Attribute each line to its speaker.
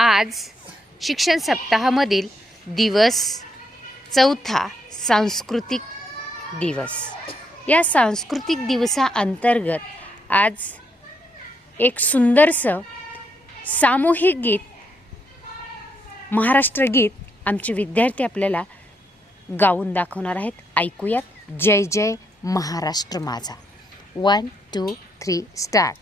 Speaker 1: आज शिक्षण सप्ताहामधील दिवस चौथा सांस्कृतिक दिवस. या सांस्कृतिक दिवसाअंतर्गत आज एक सुंदरसं सामूहिक गीत महाराष्ट्र गीत आमचे विद्यार्थी आपल्याला गाऊन दाखवणार आहेत. ऐकूयात. जय जय महाराष्ट्र माझा. One two three start